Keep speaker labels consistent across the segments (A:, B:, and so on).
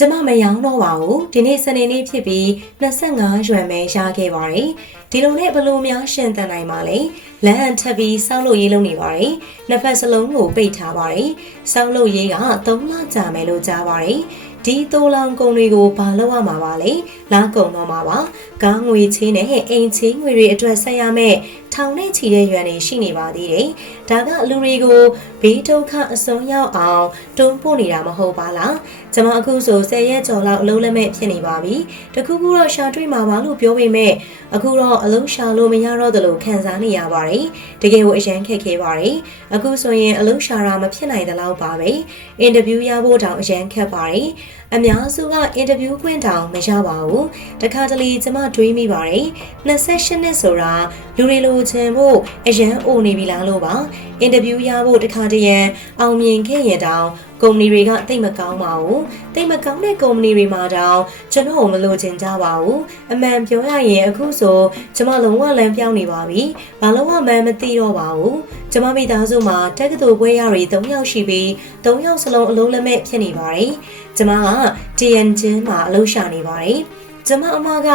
A: ကျမမရောင်းတော့ပါဘူးဒီနေ့စနေနေ့ဖြစ်ပြီး25ရွယ်ပဲရခဲ့ပါတယ်ဒီလိုနဲ့ဘလို့များရှင်တန်နိုင်ပါလဲလမ်းအထပ်ပြီးစောက်လို့ရေးလုံးနေပါတယ်နှစ်ဖက်စလုံးကိုပိတ်ထားပါတယ်စောက်လို့ရေးက3လကြာမယ်လို့ကြားပါတယ်ဒီတိုးလောင်ကုံတွေကိုဘာလို့ရမှာပါလဲလာကုံတော့မှာပါကားငွေချင်းနဲ့အိမ်ချင်းငွေတွေအတွက်ဆက်ရမယ်ထောင်နဲ့ချီတဲ့ရွံတွေရှိနေပါသေးတယ်ဒါကလူတွေကိုဘေးဒုက္ခအဆုံးရောက်အောင်တွန်းပို့နေတာမဟုတ်ပါလား ကျွန်မအခုဆို10ရက်ကျော်လောက်အလုံးလက်မဲ့ဖြစ်နေပါပြီတခုခုတော့ရှာတွေ့မှာပါလို့ပြောပေမဲ့အခုတော့အလုံးရှာလို့မရတော့သလိုခံစားနေရပါတယ်တကယ်ကိုအရန်ခက်ခဲပါတယ်အခုဆိုရင်အလုံးရှာတာမဖြစ်နိုင်သလောက်ပါပဲအင်တာဗျူးရဖို့တောင်အရန်ခက်ပါတယ် အများစုကအင်တာဗျူးခွင့်တောင်မရပါဘူးတခါတလေကျမတွေးမိပါတယ်28နှစ်ဆိုတာလူတွေလိုချင်ဖို့အရန်အိုနေပြီလားလို့ပါအင်တာဗျူးရဖို့တခါတရံအောင်မြင်ခဲ့ရတောင်ကုမ္ပဏီတွေကတိတ်မကောင်းပါဘူးတိတ်မကောင်းတဲ့ကုမ္ပဏီတွေမှာတောင်ကျွန်တော်မလိုချင်ကြပါဘူးအမှန်ပြောရရင်အခုဆိုကျမလုံးဝလမ်းပြောင်းနေပါပြီဘာလို့မှမသိတော့ပါဘူးကျမမိသားစုမှာတက္ကသိုလ်ပွဲရတွေ3ယောက်ရှိပြီး3ယောက်စလုံးအလုံးလက်မဲ့ဖြစ်နေပါတယ် ကျမက TN ချင်းမှာအလုပ်ရှာနေပါတယ်ကျမအမက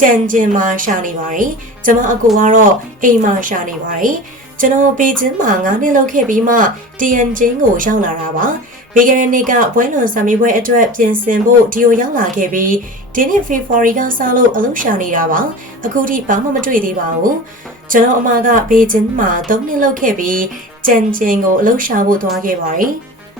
A: ကြံကျင်မှာရှာနေပါတယ်ကျမအကိုကတော့အိမ်မှာရှာနေပါတယ်ကျွန်တော်ပေကျင်းမှာ9နှစ်လောက်ခဲ့ပြီးမှ TN ချင်းကိုရောက်လာတာပါဘေဂရနီကပွဲလွန်စာမေးပွဲအတွက်ပြင်ဆင်ဖို့ဒီကိုရောက်လာခဲ့ပြီးဒီနေ့ February ကစလို့အလုပ်ရှာနေတာပါအခုထိဘာမှမတွေ့သေးပါဘူးကျွန်တော်အမကဘေကျင်းမှာ3နှစ်လောက်ခဲ့ပြီးကြံကျင်ကိုအလုပ်ရှာဖို့သွားခဲ့ပါတယ်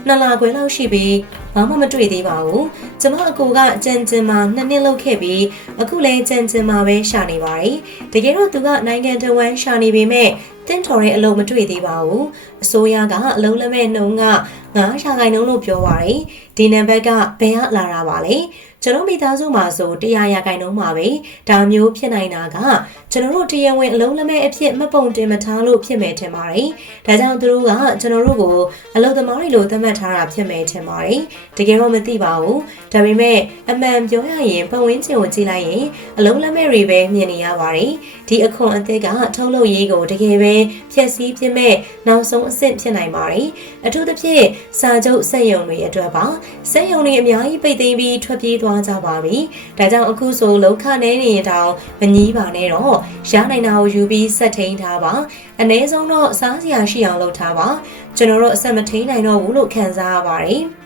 A: နှစ်လခွဲလောက်ရှိပြီးဘာမှမတွေ့သေးပါဘူး။ကျမအကိုကကြံကျင်မှာနှစ်နှစ်လောက်ခဲ့ပြီးအခုလည်းကြံကျင်မှာပဲရှာနေပါတယ်။တကယ်တော့သူကနိုင်ငံတော်ဝန်ရှာနေပေမဲ့တင့်တော်တဲ့အလုပ်မတွေ့သေးပါဘူး။အစိုးရကအလုံးလက်မဲ့နှုံက9ရာခိုင်နှုန်းလို့ပြောပါတယ်။ဒီနံပါတ်ကဘယ်ကလာတာပါလဲ။ ကျွန်တော်မိသားစုမှာဆို100ရာခိုင်နှုန်းပါပဲ။ဒါမျိုးဖြစ်နိုင်တာကကျွန်တော်တို့တရားဝင်အလုံးလက်မဲ့အဖြစ်မပုံတင်မထားလို့ဖြစ်မယ်ထင်ပါတယ်။ဒါကြောင့်သူတို့ကကျွန်တော်တို့ကိုအလုပ်သမားတွေလိုသတ်မှတ်ထားတာဖြစ်မယ်ထင်ပါတယ်။တကယ်တော့မသိပါဘူး။ဒါပေမဲ့အမှန်ပြောရရင်ပတ်ဝန်းကျင်ကိုကြည့်လိုက်ရင်အလုံးလက်မဲ့တွေပဲမြင်နေရပါတယ်။ဒီအခွန်အသက်ကထုတ်လုပ်ရေးကိုတကယ်ပဲဖျက်ဆီးပြစ်မဲ့နောက်ဆုံးအဆင့်ဖြစ်နိုင်ပါတယ်။အထူးသဖြင့်စာချုပ်စက်ရုံတွေအတွက်ပါ။စက်ရုံတွေအများကြီးပိတ်သိမ်းပြီးထွက်ပြေးသွားကြပါပြီ။ဒါကြောင့်အခုဆိုလောက်ခနေနေတောင်မငီးပါနဲ့တော့ရနိုင်တာကိုယူပြီးဆက်ထိန်ထားပါ။အ ਨੇ ဆုံးတော့စားစရာရှိအောင်လုပ်ထားပါ။ကျွန်တော်တို့အဆက်မထိန်နိုင်တော့ဘူးလို့ခံစားရပါတယ်။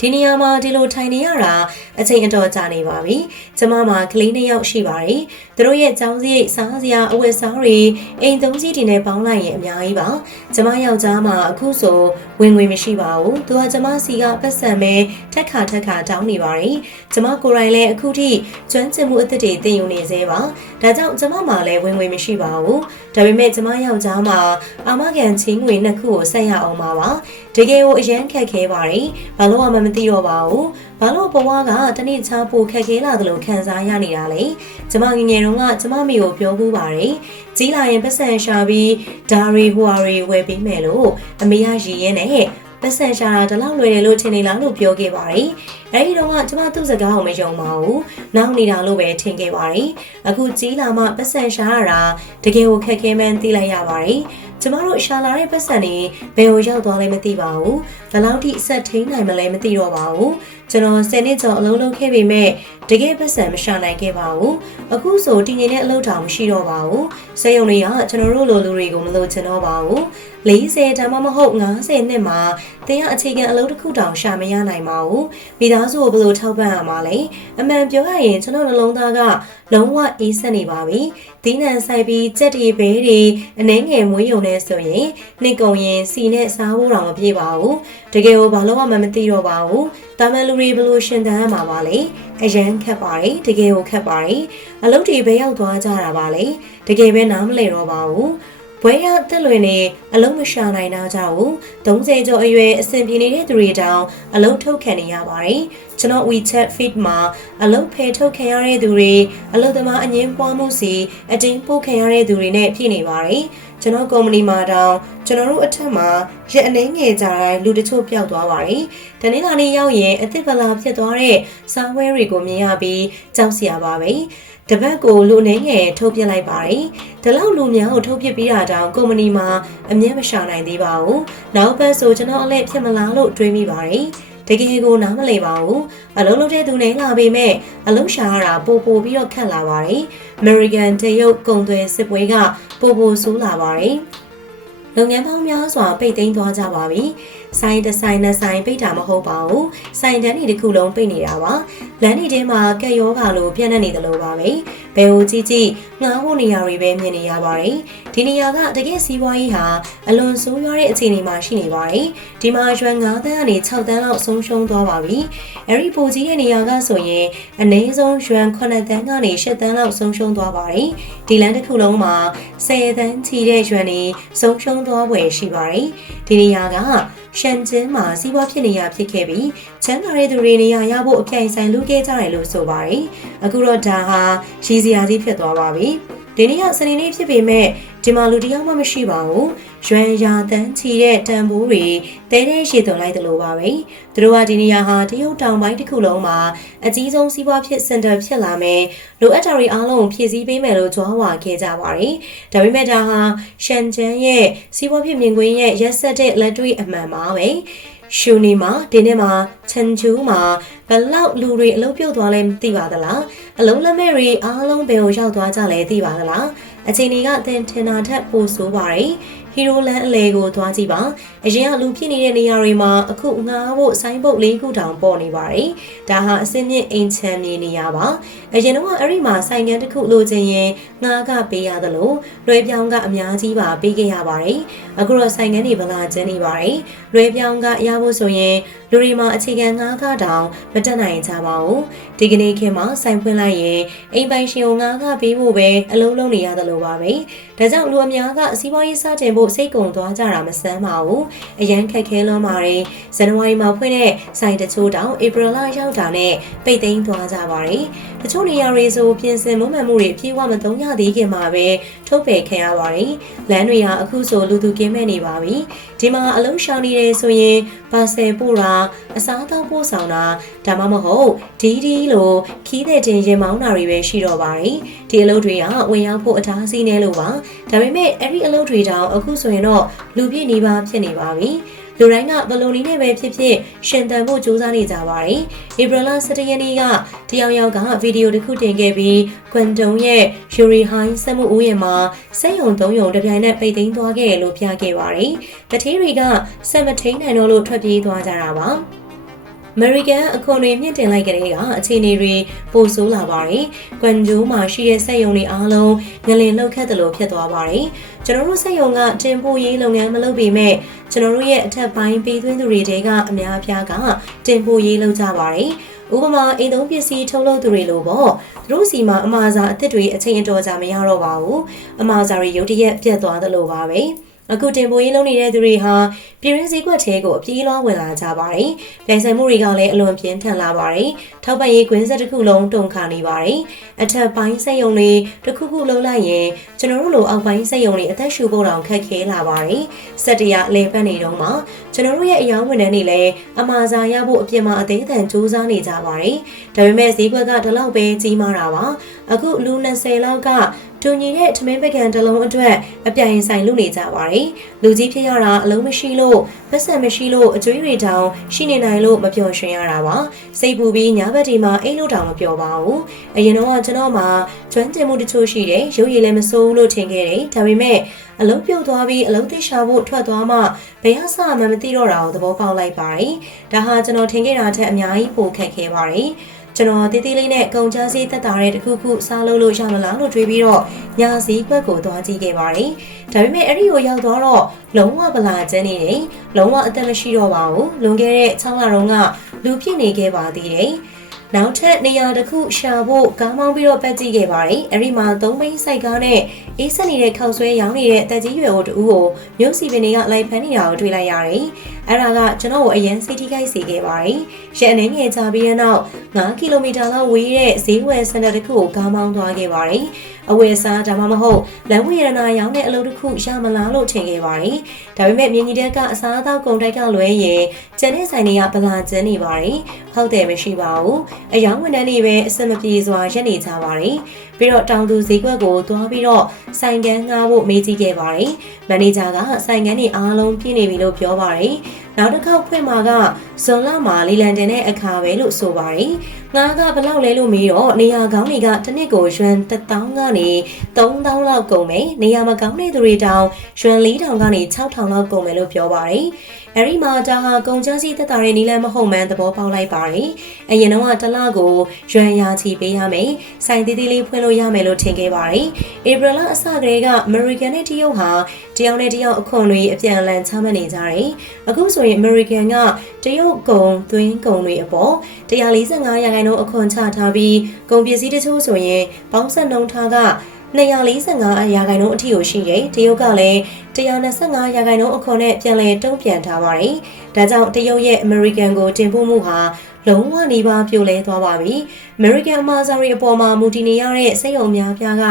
A: ဒီနေရာမှာဒီလိုထိုင်နေရတာအချိန်အတော်ကြာနေပါပြီ။ကျမမှာကလေးနှစ်ယောက်ရှိပါတယ်။သူတို့ရဲ့ចောင်းစရိတ်စားစရာအဝတ်စားတွေအိမ်သုံးစီးတွေနဲ့ပေါင်းလိုက်ရင်အများကြီးပါ။ကျမယောက်ျားမှာအခုဆိုဝင်ငွေမရှိပါဘူး။သူကကျမစီကပတ်စံပဲထက်ခါထက်ခါတောင်းနေပါတယ်။ကျမကိုယ်တိုင်လည်းအခုထိကျွမ်းကျင်မှုအသစ်တွေသင်ယူနေသေးပါ။ဒါကြောင့်ကျမမှာလည်းဝင်ငွေမရှိပါဘူး။ဒါပေမဲ့ကျမယောက်ျားမှာအာမခံချင်းငွေနှစ်ခုကိုဆက်ရအောင်ပါပါ။ တကယ်ကိုအရန်ခက်ခဲပါတယ်။ဘာလို့မှမသိတော့ပါဘူး။ဘာလို့ဘဝကတနေ့ချာပိုခက်ခဲလာသလိုခံစားရနေတာလဲ။ကျမငငယ်တုန်းကကျမမိကိုပြောကူးပါတယ်။ကြီးလာရင်ပတ်စံရှာပြီးဒါရီဟွာရီဝယ်ပေးမယ်လို့အမေကရည်ရဲနဲ့ပတ်စံရှာတာဒီလောက်လွယ်တယ်လို့ထင်နေလားလို့ပြောခဲ့ပါတယ်။အဲဒီတော့ကကျမသူ့စကားကိုမယုံပါဘူး။နောက်နေတာလို့ပဲထင်ခဲ့ပါတယ်။အခုကြီးလာမှပတ်စံရှာရတာတကယ်ကိုခက်ခဲမှန်းသိလိုက်ရပါတယ်။ ကျမတို့ရှာလာတဲ့ပတ်စံတွေဘယ်ကိုရောက်သွားလဲမသိပါဘူး။ဘယ်လောက်ထိဆက်ထိန်နိုင်မလဲမသိတော့ပါဘူး။ကျွန်တော်10နှစ်ကျော်အလုပ်လုပ်ခဲ့ပေမဲ့တကယ်ပတ်စံမရှာနိုင်ခဲ့ပါဘူး။အခုဆိုတည်ငြိမ်တဲ့အလုပ်တောင်မရှိတော့ပါဘူး။စေယုံတွေကကျွန်တော်တို့လိုလူတွေကိုမလိုချင်တော့ပါဘူး။40ဒါမှမဟုတ်90နှစ်မှာတင်ရအခြေခံအလုပ်တစ်ခုတောင်ရှာမရနိုင်ပါဘူး။မိသားစုကိုဘယ်လိုထောက်ပံ့ရမှာလဲ။အမှန်ပြောရရင်ကျွန်တော်နှလုံးသားကလုံးဝအေးဆက်နေပါပြီ။ဒီနံဆိုင်ပြီးကြက်တီဘဲတွေအနှဲငယ်မွေးယုံနေဆိုရင်နှိတ်ကုံရင်စီနဲ့စားဖို့တောင်မပြေပါဘူး။ တကယ်ကိုဘာလို့မှမသိတော့ပါဘူး။တာမန်လူတွေဘယ်လိုရှင်သန်ရမှာပါလဲ။အရန်ခက်ပါတယ်တကယ်ကိုခက်ပါတယ်။အလုပ်တွေဘယ်ရောက်သွားကြတာပါလဲ။တကယ်ပဲနားမလည်တော့ပါဘူး။ ဘွဲရတက်လွင်နေအလုံးမရှာနိုင်တော့ကြဘူး30ကျော်အရွယ်အဆင်ပြေနေတဲ့သူတွေတောင်အလုံးထုတ်ခံနေရပါတယ်ကျွန်တော် WeChat feed မှာအလုံးဖယ်ထုတ်ခံရတဲ့သူတွေအလုံးသမားအငင်းပွားမှုစီအတင်းပို့ခံရတဲ့သူတွေနဲ့ဖြစ်နေပါတယ်ကျွန်တော်ကုမ္ပဏီမှာတောင်ကျွန်တော်တို့အထက်မှာရက်အနေငယ်ကြတိုင်းလူတချို့ပျောက်သွားပါတယ်။တနင်္လာနေ့ရောက်ရင်အသစ်ပလာဖြစ်သွားတဲ့စားဝဲတွေကိုမြင်ရပြီးကြောက်စရာပါပဲ။ တပတ်ကိုလူအနေငယ်ထုတ်ပြလိုက်ပါတယ်။ဒီလောက်လူများကိုထုတ်ပြပြီးတာတောင်ကုမ္ပဏီမှာအမြဲမရှာနိုင်သေးပါဘူး။နောက်ဘက်ဆိုကျွန်တော်အလဲဖြစ်မလားလို့တွေးမိပါတယ်။တကယ်ကိုနားမလည်ပါဘူးအလုံးလုံးတဲ့သူနဲ့လာပေမဲ့အလုံးရှာရတာပိုပိုပြီးတော့ခက်လာပါတယ်။ American တရုတ်ကုန်သွယ်စစ်ပွဲကပိုပိုဆိုးလာပါတယ်။လုပ်ငန်းပေါင်းများစွာပိတ်သိမ်းသွားကြပါပြီ။ ဆိုင်တစ်ဆိုင်နှစ်ဆိုင်ပိတ်တာမဟုတ်ပါဘူး။ဆိုင်တန်းတွေတစ်ခုလုံးပိတ်နေတာပါ။လမ်းတွေထဲမှာကက်ရောဂါလိုပြန့်နှံ့နေတယ်လို့ပါပဲ။ဘယ်ဟိုကြည့်ကြည့်ငားဖို့နေရာတွေပဲမြင်နေရပါတယ်။ ဒီနေရာကတကယ်စီးပွားရေးဟာအလွန်ဆိုးရွားတဲ့အခြေအနေမှာရှိနေပါတယ်။ဒီမှာရွှေ9တန်းကနေ6တန်းလောက်ဆုံးရှုံးသွားပါပြီ။အဲဒီပိုကြီးတဲ့နေရာကဆိုရင်အနည်းဆုံးရွှေ9တန်းကနေ10တန်းလောက်ဆုံးရှုံးသွားပါတယ်။ဒီလမ်းတစ်ခုလုံးမှာ10တန်းချီတဲ့ရွှေနေဆုံးရှုံးသွားွယ်ရှိပါတယ်။ဒီနေရာကရှန်ကျင်းမှာစီးပွားဖြစ်နေရဖြစ်ခဲ့ပြီးချမ်းသာတဲ့သူတွေနေရာရဖို့အပြိုင်ဆိုင်လူခဲ့ကြတယ်လို့ဆိုပါတယ်။အခုတော့ဒါဟာရည်စရာကြီးဖြစ်သွားပါပြီ။ဒီနေ့ကစနေနေ့ဖြစ်ပေမဲ့ဒီမှာလူတယောက်မှမရှိပါဘူး။ရွှန်ရာတန်းချီတဲ့တန်ဖိုးတွေတဲတဲရှည်သွန်လိုက်တယ်လို့ပါပဲ။သူတို့ကဒီနေရာဟာတရုတ်တောင်ပိုင်းတစ်ခုလုံးမှာအကြီးဆုံးစီးပွားဖြစ်စင်တာဖြစ်လာမယ်။လိုအပ်တာတွေအားလုံးဖြည့်ဆည်းပေးမယ်လို့ကြွားဝါခဲ့ကြပါတယ်။ဒါပေမဲ့ဒါဟာရှန်ကျန်းရဲ့စီးပွားဖြစ်မြင်ကွင်းရဲ့ရက်ဆက်တဲ့လက်တွေ့အမှန်ပါပဲ။ရှူနီမှာဒီနေ့မှာချန်ချူမှာဘလောက်လူတွေအလုပ်ပြုတ်သွားလဲမသိပါသလားအလုံးလက်မဲ့တွေအားလုံးဘယ်ကိုရောက်သွားကြလဲသိပါသလား အချိန်ကြီးကအသင်ထင်တာထက်ပိုဆိုးပါတယ် ဟီရိုလန်အလဲကိုသွားကြည့်ပါအရင်ကလူဖြစ်နေတဲ့နေရာတွေမှာအခုငားဖို့ဆိုင်းပုတ်လေးခုတောင်ပေါ်နေပါတယ်ဒါဟာအစင်းမြင့်အိမ်ချမ်းမြေနေရပါအရင်တော့အဲ့ဒီမှာဆိုင်ငန်းတစ်ခုလိုချင်ရင်ငားကပေးရသလိုလွဲပြောင်းကအများကြီးပါပေးခဲ့ရပါတယ်အခုတော့ဆိုင်ငန်းတွေဗလာကျင်းနေပါတယ်လွဲပြောင်းကရဖို့ဆိုရင်လူတွေမှာအခြေခံငားကတောင်မတက်နိုင်ကြပါဘူးဒီကနေ့ခေတ်မှာဆိုင်ဖွင့်လိုက်ရင်အိမ်ပိုင်ရှင်ကိုငားကပေးဖို့ပဲအလုံးလုံးနေရတယ်လို့ပါပဲ ဒါကြောင့်လူအများကစီးပွားရေးစတင်ဖို့စိတ်ကုန်သွားကြတာမဆန်းပါဘူးအရန်ခက်ခဲလွန်ပါတယ်ဇန်နဝါရီမှာဖွင့်တဲ့ဆိုင်တချို့တောင်ဧပြီလရောက်တာနဲ့ပိတ်သိမ်းသွားကြပါတယ်တချို့နေရာတွေဆိုပြင်ဆင်မွမ်းမံမှုတွေပြေဝမသုံးရသေးခင်မှာပဲထုတ်ပယ်ခံရပါတယ်လမ်းတွေဟာအခုဆိုလူသူကင်းမဲ့နေပါပြီဒီမှာအလုံးရှောင်နေတယ်ဆိုရင်ပါဆယ်ပို့တာအစားအသောက်ပို့ဆောင်တာဒါမှမဟုတ်ဒီဒီလိုခီးတဲ့တင်ရင်မောင်းတာတွေပဲရှိတော့ပါတယ်ဒီအလုပ်တွေကဝင်ရောက်ဖို့အထားစီးနေလို့ပါဒါပေမဲ့အဲ့ဒီအလုပ်တွေတောင်အခုဆိုရင်တော့လူပြည့်နေပါဖြစ်နေပါပြီလူတိုင်းကဘလုံနီနဲ့ပဲဖြစ်ဖြစ်ရှင်တန်ဖို့ကြိုးစားနေကြပါတယ်။ဧပြီလ17ရက်နေ့ကတယောက်ယောက်ကဗီဒီယိုတစ်ခုတင်ခဲ့ပြီးကွမ်တုံရဲ့ယူရီဟိုင်းစက်မှုဦးရဲ့မှာစက်ယုံသုံးယုံတပြိုင်နက်ပိတ်သိမ်းသွားခဲ့လို့ပြခဲ့ပါတယ်။တထေးတွေကစက်မထိန်နိုင်တော့လို့ထွက်ပြေးသွားကြတာပါ။ American အခွန်တွေမြင့်တင်လိုက်ကြတဲ့ကအခြေအနေတွေပိုဆိုးလာပါတယ်။ကွမ်ဂျိုမှာရှိတဲ့စက်ရုံတွေအားလုံးငလင်လောက်ခတ်တယ်လို့ဖြစ်သွားပါတယ်။ကျွန်တော်တို့စက်ရုံကတင်ပို့ရေးလုပ်ငန်းမလုပ်ပေမဲ့ကျွန်တော်တို့ရဲ့အထက်ပိုင်းပေးသွင်းသူတွေတဲကအများအပြားကတင်ပို့ရေးလုပ်ကြပါတယ်။ဥပမာအိမ်သုံးပစ္စည်းထုတ်လုပ်သူတွေလိုပေါ့သူတို့စီမှာအမှားစာအသစ်တွေအချိန်အတော်ကြာမရတော့ပါဘူးအမှားစာတွေရုတ်တရက်ပြတ်သွားတယ်လို့ပါပဲ။ အခုတင်ပို့ရေးလုပ်နေတဲ့သူတွေဟာပြည်ရင်းစည်းကွက်ထဲကိုအပြေးလွှားဝင်လာကြပါတယ်။ပြန်ဆိုင်မှုတွေကလည်းအလွန်ပြင်းထန်လာပါတယ်။ထောက်ပံ့ရေးကွင်းဆက်တစ်ခုလုံးတုန်ခါနေပါတယ်။အထက်ပိုင်းစက်ရုံတွေတစ်ခုခုလုံးလိုက်ရင်ကျွန်တော်တို့လိုအောက်ပိုင်းစက်ရုံတွေအသက်ရှူဖို့တောင်ခက်ခဲလာပါတယ်။စက်တရလေပတ်နေတော့မှကျွန်တော်တို့ရဲ့အယောင်းဝန်ထမ်းတွေလည်းအမှားစာရဖို့အပြစ်မှာအသေးအံစူးစမ်းနေကြပါတယ်။ဒါပေမဲ့ဈေးကွက်ကဒီလောက်ပဲကြီးမားတာပါ။အခုလူ20လောက်က တူညီတဲ့ထမင်းပကံတစ်လုံးအတွက်အပြိုင်ဆိုင်လုပ်နေကြပါတယ်။လူကြီးဖြစ်ရတာအလုံးမရှိလို့ပတ်စံမရှိလို့အကျွေးတွေတောင်ရှိနေနိုင်လို့မပျော်ရွှင်ရတာပါ။စိတ်ပူပြီးညာဘက်ဒီမှာအိတ်လို့တောင်မပျော်ပါဘူး။အရင်တော့ကျွန်တော်မှာကျွမ်းကျင်မှုတချို့ရှိတယ်။ရုပ်ရည်လည်းမစိုးဘူးလို့ထင်ခဲ့တယ်။ဒါပေမဲ့အလုံးပြုတ်သွားပြီးအလုံးသိရှာဖို့ထွက်သွားမှဘယ်ဟာစမှမသိတော့တာကိုသဘောပေါက်လိုက်ပါတယ်။ဒါဟာကျွန်တော်ထင်ခဲ့တာထက်အများကြီးပိုခက်ခဲပါတယ်။ ကျွန်တော်တေးသေးလေးနဲ့ကုန်ချစီးသက်တာတဲ့တခုခုစားလို့လို့ရမလားလို့တွေးပြီးတော့ညာစည်းခွက်ကိုသွားကြည့်ခဲ့ပါတယ်။ဒါပေမဲ့အဲ့ဒီကိုရောက်တော့လုံးဝပလာကျန်းနေတယ်။လုံးဝအသက်မရှိတော့ပါဘူး။လွန်ခဲ့တဲ့6လတုန်းကလူဖြစ်နေခဲ့ပါသေးတယ်။ နောက်ထပ်နေရာတစ်ခုရှာဖို့ကားမောင်းပြီးတော့ပတ်ကြည့်ခဲ့ပါတယ်။အဲဒီမှာသုံးဘိန်းစိုက်ကားနဲ့အေးဆက်နေတဲ့ခောက်ဆွဲရောင်းနေတဲ့တက်ကြီးရွယ်အိုတူကိုမြို့စီပင်တွေကလိုက်ဖမ်းနေတာကိုတွေ့လိုက်ရတယ်။အဲ့ဒါကကျွန်တော်ကိုအရင်စိတ်ထိခိုက်စေခဲ့ပါတယ်။ရက်အနေငယ်ချပြီးတဲ့နောက်9ကီလိုမီတာလောက်ဝေးတဲ့ဈေးဝယ်စင်တာတစ်ခုကိုကားမောင်းသွားခဲ့ပါတယ်။ အဝယ်စားဒါမှမဟုတ်လမ်းဝရဏရောင်းတဲ့အလုပ်တစ်ခုရမလားလို့ထင်ခဲ့ပါတယ်။ဒါပေမဲ့မြင်းကြီးတက်ကအစားအသောက်ကုန်တိုက်ကလွဲရင်ကျန်တဲ့ဆိုင်တွေကပလာကျန်းနေပါတယ်။ဟုတ်တယ်မရှိပါဘူး။အယောင်ဝန်ထမ်းတွေပဲအစမပြေစွာရက်နေကြပါတယ်။ပြီးတော့တောင်သူဈေးကွက်ကိုသွားပြီးတော့ဆိုင်ကန်းငှားဖို့မေးကြည့်ခဲ့ပါတယ်။မန်နေဂျာကဆိုင်ကန်းတွေအားလုံးပြည့်နေပြီလို့ပြောပါတယ်။ နောက်တစ်ခေါက်ဖွင့်မှာကဇွန်လမှာလီလန်တင်တဲ့အခါပဲလို့ဆိုပါတယ်။ငါးကဘလောက်လဲလို့မေးတော့နေရာကောင်းတွေကတစ်နှစ်ကိုရွှန်1000ကနေ3000လောက်ကုန်မယ်။နေရာမကောင်းတဲ့သူတွေတောင်ရွှန်4000ကနေ6000လောက်ကုန်မယ်လို့ပြောပါတယ်။အဲဒီမှာဒါဟာကုန်ကျစည်းသက်သာတဲ့နီလန်မဟုတ်မှန်းသဘောပေါက်လိုက်ပါတယ်။အရင်တော့တစ်လကိုရွှန်ရာချီပေးရမယ်။စိုင်သေးသေးလေးဖွင့်လို့ရမယ်လို့ထင်ခဲ့ပါတယ်။ဧပြီလအစကတည်းကအမေရိကန်နဲ့တရုတ်ဟာတယောက်နဲ့တယောက်အခွန်တွေအပြန်အလှန်ချမှတ်နေကြတယ်။အခုဆိုရင်အမေရိကန်ကတရုတ်ကုန်သွင်းကုန်တွေအပေါ်145ရာခိုင်နှုန်းအခွန်ချထားပြီးကုန်ပစ္စည်းတချို့ဆိုရင်ပေါင်းဆက်နှုန်းထားက 245ရာခိုင်နှုန်းအထိကိုရှိတယ်။တရုတ်ကလည်း125ရာခိုင်နှုန်းအခွန်နဲ့ပြန်လည်တုံ့ပြန်ထားပါတယ်။ဒါကြောင့်တရုတ်ရဲ့အမေရိကန်ကိုတင်ပို့မှုဟာလုံးဝနေပါပြိုလဲသွားပါပြီ။ American အမာဇာရီအပေါ်မှာမူတည်နေရတဲ့စိတ်ယုံများပြားက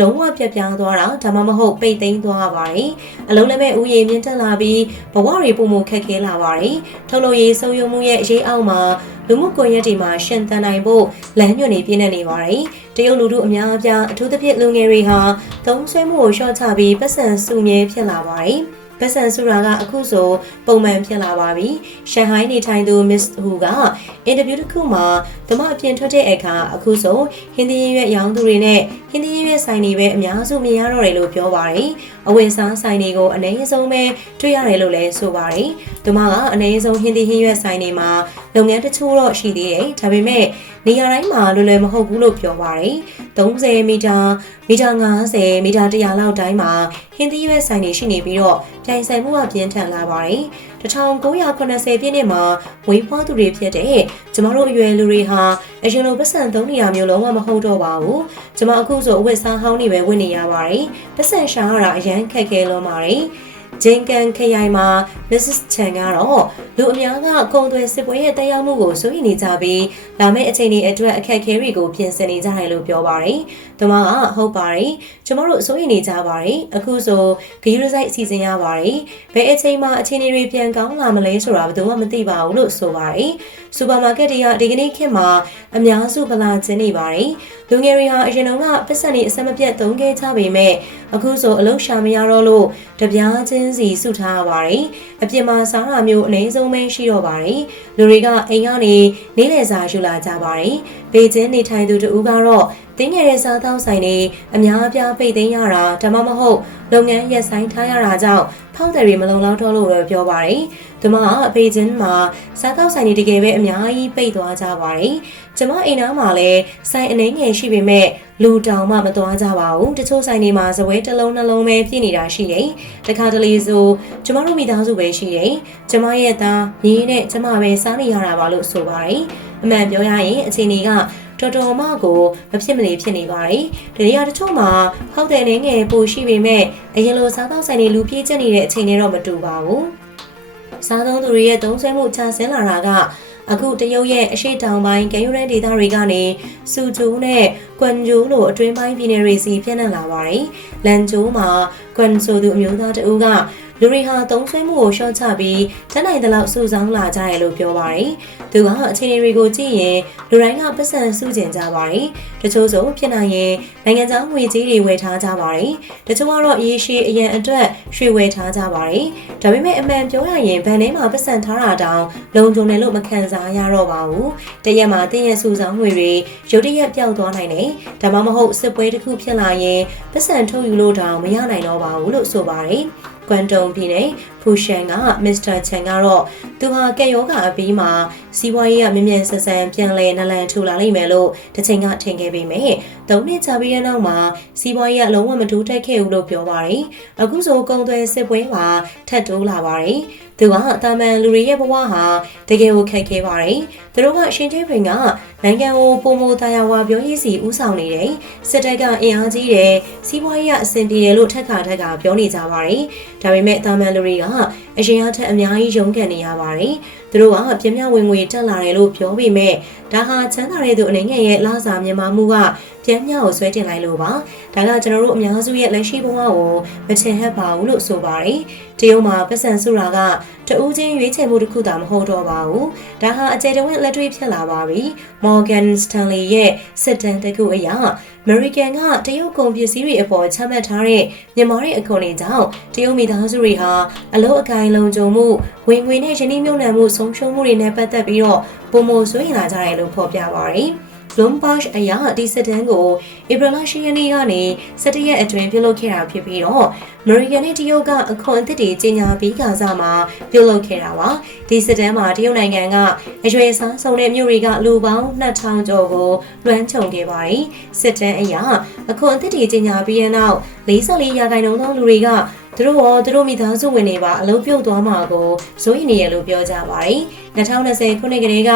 A: လုံးဝပြတ်ပြားသွားတာဒါမှမဟုတ်ပိတ်သိမ်းသွားပါတယ်။အလုံးလည်းမဲ့ဥယျာဉ်မြင့်တက်လာပြီးဘဝတွေပုံမှုခက်ခဲလာပါတယ်။ထုတ်လို့ရေးဆုံးယုံမှုရဲ့အရေးအောက်မှာ လူမှုကွန်ရက်တွေမှာရှင်သန်နိုင်ဖို့လမ်းညွှန်နေပြနေနေပါတယ်။တရုတ်လူထုအများအပြားအထူးသဖြင့်လူငယ်တွေဟာသုံးဆွဲမှုကိုရှော့ချပြီးပတ်စံစုမြဲဖြစ်လာပါတယ်။ဘက်ဆန်ဆူရာကအခုဆိုပုံမှန်ဖြစ်လာပါပြီ။ရှန်ဟိုင်းနေထိုင်သူ Miss Hu ကအင်တာဗျူးတစ်ခုမှာဓမ္မအပြင်ထွက်တဲ့အခါအခုဆိုဟင်းသီးရွက်ရောင်းသူတွေနဲ့ဟင်းသီးရွက်ဆိုင်တွေပဲအများစုမြင်ရတော့တယ်လို့ပြောပါတယ်။ အဝယ်စားဆိုင်တွေကိုအနည်းဆုံးပဲတွေ့ရတယ်လို့လည်းဆိုပါတယ်။ဓမ္မကအနည်းဆုံးဟင်းသီးဟင်းရွက်ဆိုင်တွေမှာလုပ်ငန်းတချို့တော့ရှိသေးတယ်။ဒါပေမဲ့နေရာတိုင်းမှာလွယ်လွယ်မဟုတ်ဘူးလို့ပြောပါတယ်။30မီတာမီတာ90မီတာ100လောက်တိုင်းမှာဟင်းသီးရွက်ဆိုင်တွေရှိနေပြီးတော့ပြိုင်ဆိုင်မှုကပြင်းထန်လာပါတယ်။1980ပြည့်နှစ်မှာဝေးဖွားသူတွေဖြစ်တဲ့ကျမတို့အရွယ်လူတွေဟာအရင်လိုပတ်စံသုံးနေရမျိုးလုံးဝမဟုတ်တော့ပါဘူး။ကျမအခုဆိုအဝတ်စားဟောင်းနေပဲဝတ်နေရပါတယ်။ပတ်စံရှာရတာအရန်ခက်ခဲလုံးပါတယ်။ဂျင်ကန်ခရိုင်မှာ Mrs. Chan ကတော့လူအများကကုံသွဲစစ်ပွဲရဲ့တရားမှုကိုစိုးရိမ်နေကြပြီးလာမယ့်အချိန်တွေအတွက်အခက်အခဲတွေကိုပြင်ဆင်နေကြတယ်လို့ပြောပါတယ်။ သူမကဟုတ်ပါတယ်။ကျမတို့စိုးရိမ်နေကြပါတယ်။အခုဆိုဂီရစိုက်အစီအစဉ်ရပါတယ်။ဘယ်အချိန်မှအခြေအနေတွေပြန်ကောင်းလာမလဲဆိုတာဘယ်သူမှမသိပါဘူးလို့ဆိုပါတယ်။စူပါမားကတ်တွေကဒီကနေ့ခေတ်မှာအများစုဗလာကျင်းနေပါတယ်။လူငယ်တွေဟာအရင်ကပတ်စံတွေအဆက်မပြတ်သုံးခဲ့ကြပေမဲ့အခုဆိုအလုံးရှာမရတော့လို့တပြားချင်းစီစုထားရပါတယ်။အပြင်မှာစားတာမျိုးအနည်းဆုံးပဲရှိတော့ပါတယ်။လူတွေကအိမ်ကနေနေ့လည်စာယူလာကြပါတယ်။ဘေကျင်းနေထိုင်သူတူကတော့ တင်းငယ်တဲ့စားသောက်ဆိုင်တွေအများအပြားပိတ်သိမ်းရတာဒါမှမဟုတ်လုပ်ငန်းရပ်ဆိုင်းထားရတာကြောင့်ဖောက်တယ်တွေမလုံလောက်တော့လို့ပဲပြောပါတယ်။ဒီမှာအဖေချင်းမှာစားသောက်ဆိုင်တွေတကယ်ပဲအများကြီးပိတ်သွားကြပါတယ်။ကျမအိမ်သားမှာလည်းဆိုင်အနေငယ်ရှိပေမဲ့လူတောင်မှမသွားကြပါဘူး။တချို့ဆိုင်တွေမှာဇပွဲတစ်လုံးနှလုံးပဲပြည့်နေတာရှိတယ်။တခါတလေဆိုကျမတို့မိသားစုပဲရှိတယ်။ကျမရဲ့သားညီနဲ့ကျမပဲစားနေရတာပါလို့ဆိုပါတယ်။အမှန်ပြောရရင်အချိန်ကြီးက တော်တော်မှကိုမဖြစ်မနေဖြစ်နေပါတယ်။ဒီနေရာတချို့မှာဟောက်တဲ့နေငယ်ပိုရှိပေမဲ့အရင်လိုစားသောက်ဆိုင်တွေလူပြေးကျနေတဲ့အချိန်တွေတော့မတူပါဘူး။စားသုံးသူတွေရဲ့သုံးဆွဲမှုချဆင်းလာတာကအခုတရုတ်ရဲ့အရှိတောင်ပိုင်းကဲယူရန်ဒေသတွေကနေစူဂျိုးနဲ့ကွမ်ဂျိုးလိုအတွင်းပိုင်းပြည်နယ်တွေစီပြန့်နှံ့လာပါတယ်။လန်ဂျိုးမှာကွမ်ဆိုသူအမျိုးသားတဦးက လူတွေဟာသုံးဆွဲမှုကိုရှော့ချပြီးတန်းနိုင်တဲ့လောက်စုဆောင်းလာကြတယ်လို့ပြောပါတယ်။သူကအခြေအနေတွေကိုကြည့်ရင်လူတိုင်းကပတ်စံစုကျင်ကြပါတယ်။တချို့ဆိုဖြစ်နိုင်ရင်နိုင်ငံခြားငွေကြေးတွေဝယ်ထားကြပါတယ်။တချို့ကတော့ရေရှည်အရန်အတွက်ရွှေဝယ်ထားကြပါတယ်။ဒါပေမဲ့အမှန်ပြောရရင်ဗန်ထဲမှာပတ်စံထားတာတောင်လုံခြုံတယ်လို့မခံစားရတော့ပါဘူး။တရက်မှာတင်းရဲ့စုဆောင်းငွေတွေရုတ်တရက်ပျောက်သွားနိုင်တယ်။ဒါမှမဟုတ်စစ်ပွဲတစ်ခုဖြစ်လာရင်ပတ်စံထုတ်ယူလို့တောင်မရနိုင်တော့ပါဘူးလို့ဆိုပါတယ်။ ကွမ်တုံပြည်နယ်ဖူရှန်ကမစ္စတာချန်ကတော့သူဟာကက်ယောဂအပြီးမှာစီးပွားရေးကမြ мян ဆန်ဆန်ပြန်လဲနလန်ထူလာလိမ့်မယ်လို့တချိန်ကထင်ခဲ့ပေမဲ့သုံးနှစ်ကြာပြီးတဲ့နောက်မှာစီးပွားရေးကလုံးဝမတိုးတက်ခဲ့ဘူးလို့ပြောပါတယ်အခုဆိုကုံသွဲစစ်ပွဲပါထပ်တိုးလာပါတယ် သူကတာမန်လူတွေရဲ့ဘဝဟာတကယ်ကိုခက်ခဲပါတယ်။သူတို့ကရှင်ကျေးပင်ကနိုင်ငံကိုပုံမတာယာဝါပြောရေးစီဥဆောင်နေတယ်။စစ်တပ်ကအင်အားကြီးတယ်။စီးပွားရေးကအဆင်ပြေတယ်လို့ထက်ခါထက်ကပြောနေကြပါတယ်။ဒါပေမဲ့တာမန်လူတွေကအရင်အထက်အများကြီးရုန်းကန်နေရပါတယ်။သူတို့ကပြင်းပြဝင်ငွေတက်လာတယ်လို့ပြောပေမဲ့ဒါဟာချမ်းသာတဲ့သူအနေငယ်ရဲ့လစာမြန်မာမှုကပြန်မြောက်ကိုဆွဲတင်လိုက်လို့ပါဒါကကျွန်တော်တို့အများစုရဲ့လက်ရှိဘဝကိုမချင်ဟပ်ပါဘူးလို့ဆိုပါတယ်တရုတ်မှာပတ်စံစုတာကတဦးချင်းရွေးချယ်မှုတစ်ခုသာမဟုတ်တော့ပါဘူးဒါဟာအကျယ်တဝင့်လက်တွေ့ဖြစ်လာပါပြီ Morgan Stanley ရဲ့စစ်တမ်းတစ်ခုအရ American ကတရုတ်ကုန်ပစ္စည်းတွေအပေါ်ချမှတ်ထားတဲ့မြန်မာတွေအခွန်တွေကြောင့်တရုတ်မိသားစုတွေဟာအလို့အကိုင်းလုံခြုံမှုဝင်ငွေနဲ့ယင်းနှိမ့်မြုံနှံမှုဆုံးရှုံးမှုတွေနဲ့ပတ်သက်ပြီးတော့ပုံမဆွေးရင်လာကြတယ်လို့ဖော်ပြပါရယ်။ Bloomberg အရာဒီစစ်တမ်းကိုဧပြီလ10ရက်နေ့ကနေ17ရက်အတွင်းပြုလုပ်ခဲ့တာဖြစ်ပြီးတော့ American နဲ့တရုတ်ကအခွန်အသစ်တွေကြီးညာပြီးကစားမှာပြုလုပ်ခဲ့တာပါဒီစစ်တမ်းမှာတရုတ်နိုင်ငံကအရွယ်စားဆုံးတဲ့မြို့တွေကလူပေါင်း2000ကျော်ကိုလွှမ်းခြုံခဲ့ပါတယ်စစ်တမ်းအရာအခွန်အသစ်တွေကြီးညာပြီးတဲ့နောက်44ရာခိုင်နှုန်းသောလူတွေက သူတို့ရောသူတို့မိသားစုဝင်တွေပါအလုပ်ပြုတ်သွားမှာကိုစိုးရိမ်နေရလို့ပြောကြပါတယ်။2020ခုနှစ်ကလေးက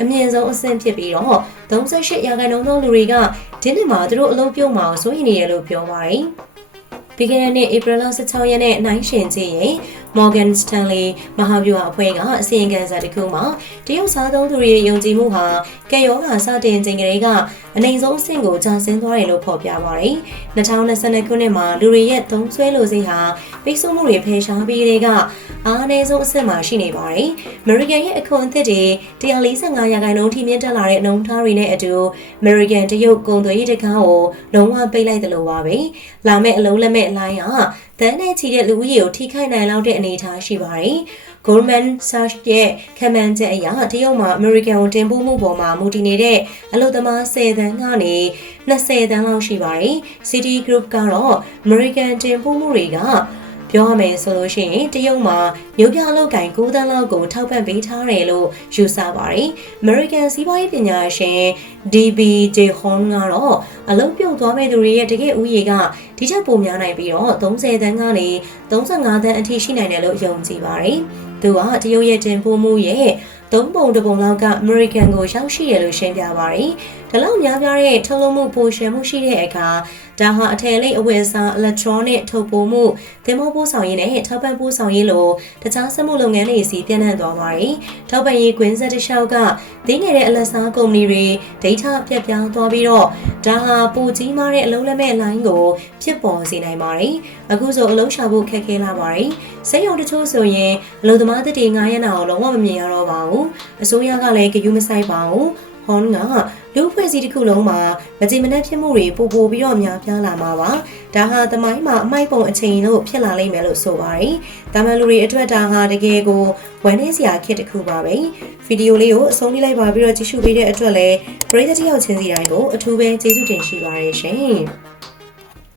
A: အမြင့်ဆုံးအဆင့်ဖြစ်ပြီးတော့38ရာခိုင်နှုန်းသောလူတွေကဒီနှစ်မှာသူတို့အလုပ်ပြုတ်မှာကိုစိုးရိမ်နေရလို့ပြောပါတယ်။ပြီးခဲ့တဲ့နှစ်ဧပြီလ16ရက်နေ့နိုင်ရှင်ကြည့်ရင် Morgan Stanley မဟာဗျူဟာအဖွဲ့ကအစီရင်ခံစာတစ်ခုမှာတရုတ်စားသုံးသူတွေရဲ့ယုံကြည်မှုဟာကဲရောဂါစတင်ချိန်ကလေးကအနိုင်ဆုံးအဆင့်ကိုကျဆင်းသွားတယ်လို့ဖော်ပြပါတယ်။2022ခုနှစ်မှာလူတွေရဲ့သုံးဆွဲလိုစိတ်ဟာပိတ်ဆို့မှုတွေဖယ်ရှားပြီးတဲ့ကအားအနည်းဆုံးအဆင့်မှာရှိနေပါတယ်။ American ရဲ့အခွန်အသစ်တွေ145ရာခိုင်နှုန်းထိမြင့်တက်လာတဲ့နှုန်းထားတွေနဲ့အတူ American တရုတ်ကုန်သွယ်ရေးတကားကိုလုံးဝပိတ်လိုက်တယ်လို့ပါပဲ။လာမယ့်အလုံးလက်မဲ့လိုင်းဟာ တန်းနဲ့ချီတဲ့လူဦးရေကိုထိခိုက်နိုင်လောက်တဲ့အနေအထားရှိပါတယ်။ Goldman Sachs ရဲ့ခန့်မှန်းချက်အရတရုတ်မှာ American ကိုတင်ပို့မှုပေါ်မှာမူတည်နေတဲ့အလုပ်သမား10တန်းကနေ20တန်းလောက်ရှိပါတယ်။ City Group ကတော့ American တင်ပို့မှုတွေက ပြောရမယ်ဆိုလို့ရှိရင်တရုတ်မှာမြို့ပြအလုပ်ကိုင်9တန်းလောက်ကိုထောက်ပံ့ပေးထားတယ်လို့ယူဆပါတယ်။ American စီးပွားရေးပညာရှင် DB J Horn ကတော့အလုပ်ပြုတ်သွားမဲ့သူတွေရဲ့တကယ့်ဥယေကဒီချက်ပိုများနိုင်ပြီးတော့30တန်းကနေ35တန်းအထိရှိနိုင်တယ်လို့ယုံကြည်ပါတယ်။သူကတရုတ်ရဲ့တင်ပို့မှုရဲ့သုံးပုံတစ်ပုံလောက်က American ကိုရောက်ရှိတယ်လို့ရှင်းပြပါတယ်။ ဒါလောက်များပြားတဲ့ထုတ်လုပ်မှုပိုရှယ်မှုရှိတဲ့အခါဒါဟာအထည်လိပ်အဝယ်စား electronic ထုတ်ပိုးမှုသင်္ဘောပို့ဆောင်ရေးနဲ့ထောက်ပံ့ပို့ဆောင်ရေးလိုတခြားစက်မှုလုပ်ငန်းတွေစီပြန့်နှံ့သွားပါတယ်။ထောက်ပံ့ရေးကွင်းဆက်တစ်လျှောက်ကသိငယ်တဲ့အလက်စားကုမ္ပဏီတွေဒိထပြတ်ပြောင်းသွားပြီးတော့ဒါဟာပိုကြီးမားတဲ့အလုံးလက်မဲ့လိုင်းကိုဖြစ်ပေါ်စေနိုင်ပါတယ်။အခုဆိုအလုံးရှာဖို့ခက်ခဲလာပါတယ်။စိတ်ရုံတချို့ဆိုရင်အလုံသမားတတိ9ရက်နာကိုလုံးဝမမြင်ရတော့ပါဘူး။အစိုးရကလည်းကြယူမဆိုင်ပါဘူး။ဟွန်က လူဖွဲ့စည်းတစ်ခုလုံးမှာမကြည်မနှက်ဖြစ်မှုတွေပိုပိုပြီးတော့များပြားလာမှာပါဒါဟာသမိုင်းမှာအမိုက်ပုံအချိန်လို့ဖြစ်လာလိမ့်မယ်လို့ဆိုပါတယ်တာမန်လူတွေအတွက်ဒါဟာတကယ်ကိုဝမ်းနည်းစရာခေတ်တစ်ခုပါပဲဗီဒီယိုလေးကိုအဆုံးလေးလိုက်ပါပြီးတော့ကြည့်ရှုပေးတဲ့အတွက်လည်းပရိသတ်တယောက်ချင်းစီတိုင်းကိုအထူးပဲကျေးဇူးတင်ရှိပါတယ်ရှင်